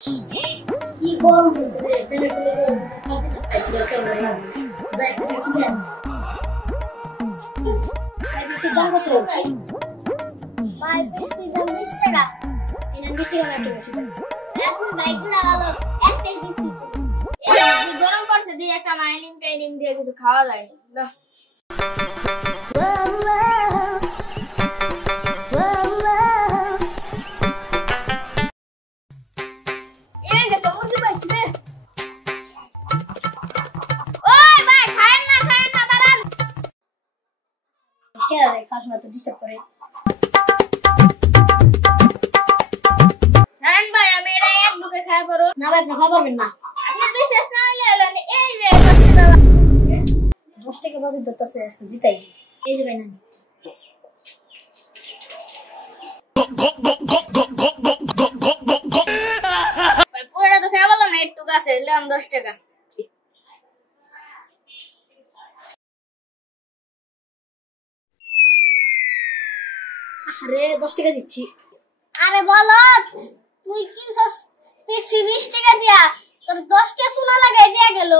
কি গরম হচ্ছে রে, ফেলে ফেলে সাথে খাইছিল চলে যাই কিছু দেন কি দাম কত ভাই? ভাই বেশি দাম 20 টাকা। এখানে 20 টাকা একটু বেশি দাম। এখন বাইক লাগালো একটাই বেশি। এই গরম পড়ছে দিয়ে একটা মাইনিং টাইনিং দিয়ে কিছু খাওয়া যায়নি। বাহ ডিস্টার্ব করে নারায়ণ ভাই আমি এটা এক বুকে খাওয়া করো না ভাই খাওয়া করবেন না আপনি বিশেষ না হলে হলেন এই যে 10 টাকা বাজে দত্তাছে আজকে জিতাই এই যে ভাই না পুরোটা তো খাওয়া বললাম না একটু কাছে নিলাম 10 টাকা আরে 10 টাকা দিচ্ছি আরে বলো তুই কিনছস বেশি 20 টাকা দিয়া তোর 10 টা সোনা লাগাই দিয়া গেল